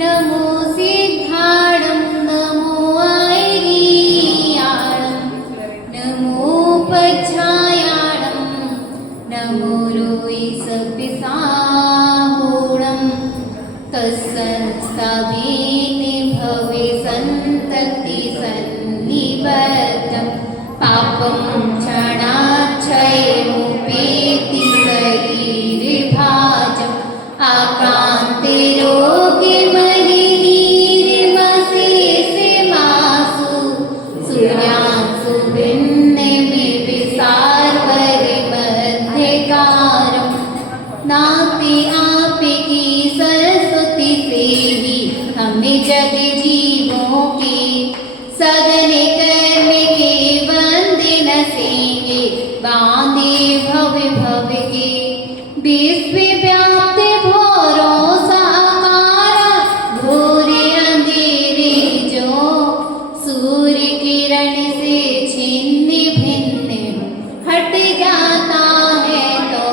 नमो सिद्धाणं नमो ऐरियाणं नमो पच्छायाणं नमो रोयिसपिसाहोणं तत्संस्थाभिने भवे सन्तति सन्निबद्धं पापं क्षणाक्षयमुपेति शरीरे भाजम् आक्रान्ते रोगे महिनीरिमशेषे मासु सूर्यांशु भिन्ने मे विसार्वरे मध्यकारं नापि आपे की सरस्वती से ही हमें जग जीवों के सगने कर्म के बंदे नसेंगे बांधे भव्य भव्य के विश्व व्याप्त घोरों साकार घोरे अंधेरे जो सूर्य किरण से छिन्न भिन्न हट जाता है तो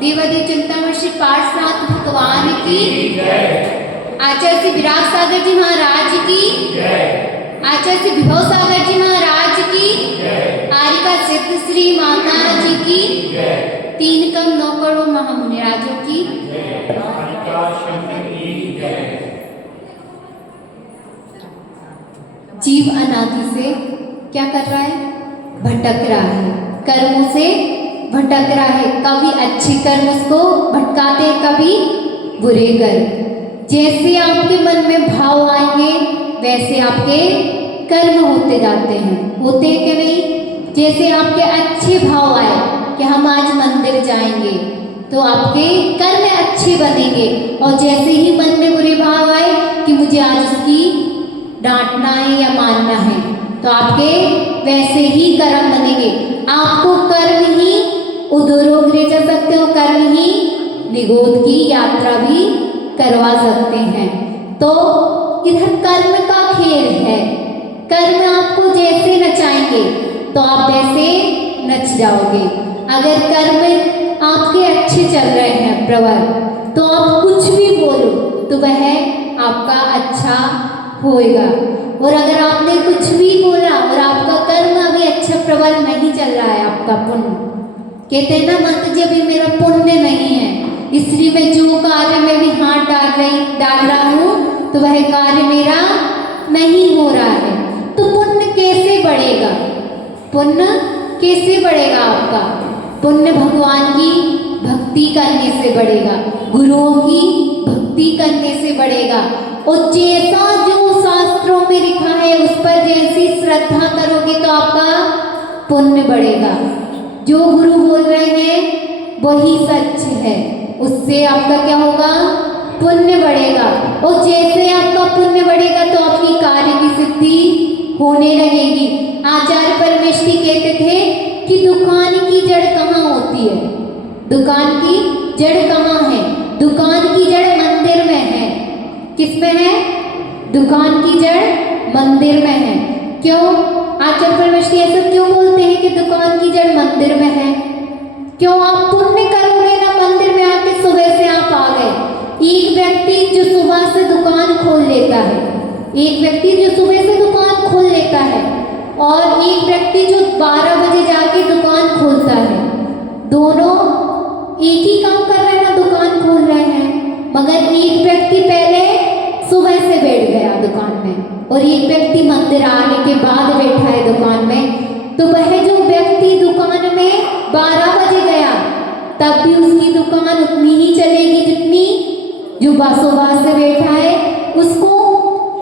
दिवधि चिंतन श्री पार्श्वनाथ भगवान की आचार्य श्री विराग सागर जी महाराज की आचार्य श्री विभव सागर जी महाराज की आरिका सिद्ध श्री माता जी की 3 कम 9 करोड़ महामुनि राजों की जीव अनादि से क्या कर रहा है? भटक रहा है, कर्मों से भटक रहा है। कभी अच्छे कर्म उसको भटकाते हैं, कभी बुरे कर्म। जैसे आपके मन में भाव आएंगे वैसे आपके कर्म होते जाते हैं, होते हैं कि नहीं? जैसे आपके अच्छे भाव आए कि हम आज मंदिर जाएंगे तो आपके कर्म अच्छे बनेंगे, और जैसे ही मन में बुरे भाव आए कि मुझे आज उसकी डांटना है या मानना है तो आपके वैसे ही कर्म बनेंगे। आपको कर्म ही उद्योग ले जा सकते हो, कर्म ही निगोद की यात्रा भी करवा सकते हैं। तो इधर कर्म का खेल है, कर्म आपको जैसे नचाएंगे तो आप वैसे नच जाओगे। अगर कर्म आपके अच्छे चल रहे हैं प्रवर, तो आप कुछ भी बोलो तो वह आपका अच्छा होएगा। और अगर आपने कुछ भी बोला और आपका कर्म अभी अच्छा प्रबल नहीं चल रहा है, आपका पुण्य, कहते हैं ना माता जी अभी मेरा पुण्य नहीं है, इसलिए मैं जो कार्य में भी हाथ डाल रहा हूँ तो वह कार्य मेरा नहीं हो रहा है। तो पुण्य कैसे बढ़ेगा? पुण्य कैसे बढ़ेगा आपका? पुण्य भगवान की भक्ति करने से बढ़ेगा, गुरुओं की भक्ति करने से बढ़ेगा। और जैसा जो शास्त्रों में लिखा है उस पर जैसी श्रद्धा करोगे तो आपका पुण्य बढ़ेगा। जो गुरु बोल रहे हैं वही सच है, उससे आपका क्या होगा? पुण्य बढ़ेगा। और जैसे आपका पुण्य बढ़ेगा तो आपकी कार्य की सिद्धि होने लगेगी। आचार्य परमेष्ठी कहते थे कि दुकान की जड़ कहाँ होती है? दुकान की जड़ कहाँ है? दुकान की जड़ मंदिर में है। किसमें है? दुकान की जड़ मंदिर में है। क्यों आचार्य परमेष्ठी ऐसा क्यों बोलते हैं कि दुकान की जड़ मंदिर में है? क्यों? आप पुण्य करोगे ना मंदिर में आके, सुबह से आप आ गए। एक व्यक्ति जो सुबह से दुकान खोल लेता है, एक व्यक्ति जो सुबह से दुकान खोल लेता है और एक व्यक्ति जो 12 बजे जाके दुकान खोलता है, दोनों एक ही काम कर रहे हैं ना, दुकान खोल रहे हैं। मगर एक व्यक्ति पहले सुबह से बैठ गया दुकान में और एक व्यक्ति मंदिर आने के बाद बैठा है दुकान में, तो वह जो व्यक्ति दुकान में 12 बजे गया तब भी उसकी दुकान उतनी ही चलेगी जितनी जो सुबह से बैठा है उसको।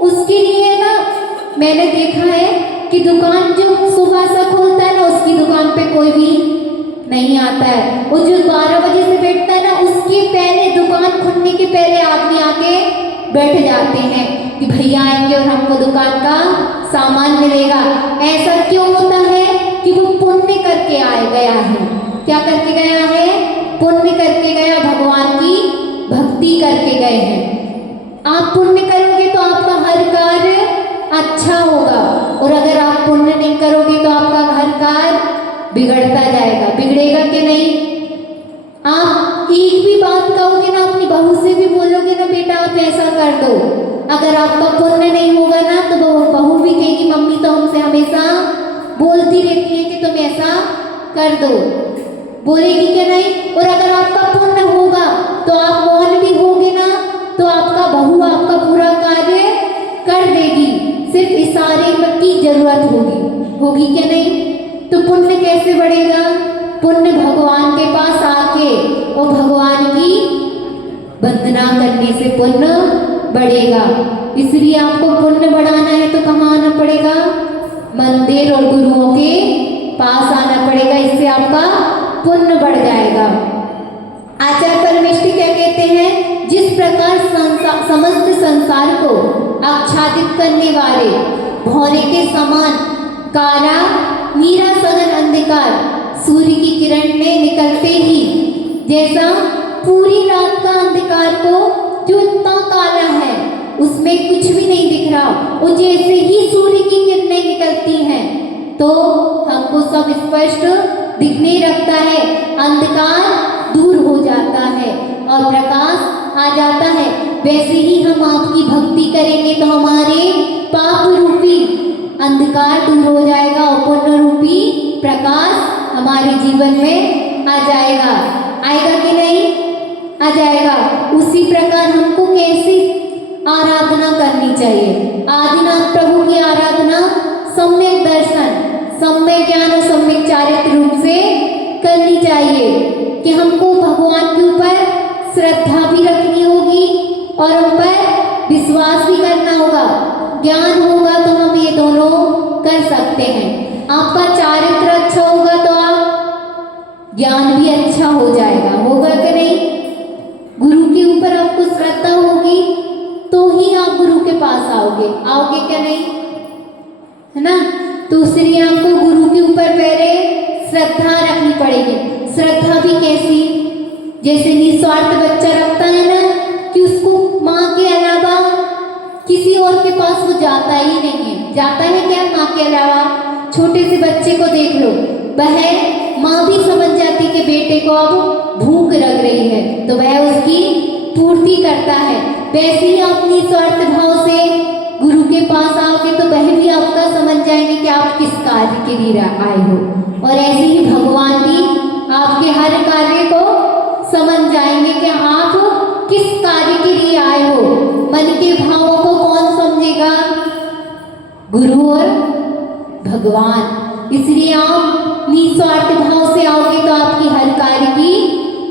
उसके लिए ना मैंने देखा है कि दुकान जो सुबह से खोलता है ना उसकी दुकान पे कोई भी नहीं आता है, और जो 12 बजे से बैठता है ना उसके पहले, दुकान खुलने के पहले आदमी आके बैठ जाते हैं कि भैया आएंगे और हमको दुकान का सामान मिलेगा। ऐसा क्यों होता है? कि वो पुण्य करके गया है। क्या करके गया है? पुण्य करके गया, भगवान की भक्ति करके गए हैं। आप पुण्य करोगे तो आपका हर कार्य अच्छा होगा, और अगर आप पुण्य नहीं करोगे तो आपका हर कार्य बिगड़ता जाएगा। बिगड़ेगा कि नहीं? आप एक भी बात कहोगे ना, अपनी बहू से भी बोलोगे ना बेटा आप आप ऐसा कर दो। अगर आपका पुण्य नहीं होगा ना तो वो बहू भी कहेगी मम्मी तो हमसे हमेशा बोलती रहती है कि तुम ऐसा कर दो, बोलेगी कि नहीं। और अगर आपका पुण्य होगा तो आप मौन भी होगे ना तो आपका बहू आपका पूरा कार्य कर देगी, सिर्फ इशारे की जरूरत होगी क्या नहीं। तो पुण्य कैसे बढ़ेगा? पुण्य भगवान के पास आके और भगवान की वंदना करने से पुण्य बढ़ेगा। इसलिए आपको पुण्य बढ़ाना है तो कहाँ आना पड़ेगा? मंदिर और गुरुओं के पास आना पड़ेगा, इससे आपका पुण्य बढ़ जाएगा। आचार्य परमेष्ठी क्या कहते हैं? जिस प्रकार समस्त संसार को आच्छादित करने वाले भौरे के समान काला नीला सघन अंधकार सूर्य की किरण में निकलते ही, जैसा पूरी रात का अंधकार को जो इतना काला है उसमें कुछ भी नहीं दिख रहा, और जैसे ही सूर्य की किरणें निकलती हैं तो हमको सब स्पष्ट दिखने लगता है, अंधकार दूर हो जाता है और प्रकाश आ जाता है। वैसे ही हम आपकी भक्ति करेंगे तो हमारे पाप रूपी अंधकार दूर हो जाएगा और पुण्य रूपी प्रकाश हमारे जीवन में आ जाएगा। आएगा कि नहीं? आ जाएगा। उसी प्रकार हमको कैसी आराधना करनी चाहिए? आदिनाथ प्रभु की आराधना सम्यक दर्शन, सम्यक ज्ञान और सम्यक चारित्र रूप से करनी चाहिए कि हमको भगवान के ऊपर श्रद्धा भी रखनी होगी और उन पर विश्वास भी करना होगा। ज्ञान होगा तो हम ये दोनों कर सकते हैं। आपका चारित्र अच्छा होगा तो आप ज्ञान भी अच्छा हो जाएगा, होगा कि नहीं? गुरु के ऊपर आपको श्रद्धा होगी तो ही आप गुरु के पास आओगे क्या नहीं? है ना? तो इसलिए आपको गुरु के ऊपर पहले श्रद्धा रखनी पड़ेगी। श्रद्धा भी कैसी? जैसे निस्वार्थ बच्चा रखता है ना कि उसको माँ के अलावा किसी और के पास वो जाता ही नहीं है। जाता है क्या? माँ के अलावा। छोटे से बच्चे को देख लो, वह माँ भी समझ जाती कि बेटे को अब भूख लग रही है तो वह उसकी पूर्ति करता है। वैसे ही आप निस्वार्थ भाव से गुरु के पास आओगे तो वह भी आपका समझ जाएंगे कि आप किस कार्य के लिए आए हो, और ऐसे ही भगवान भी आपके हर कार्य को समझ जाएंगे कि आप किस कार्य के लिए आए हो। मन के भावों को कौन समझेगा? गुरु और भगवान। इसलिए आप निस्वार्थ भाव से आओगे तो आपकी हर कार्य की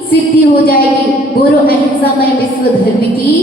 सिद्धि हो जाएगी। बोलो अहिंसा में विश्व धर्म की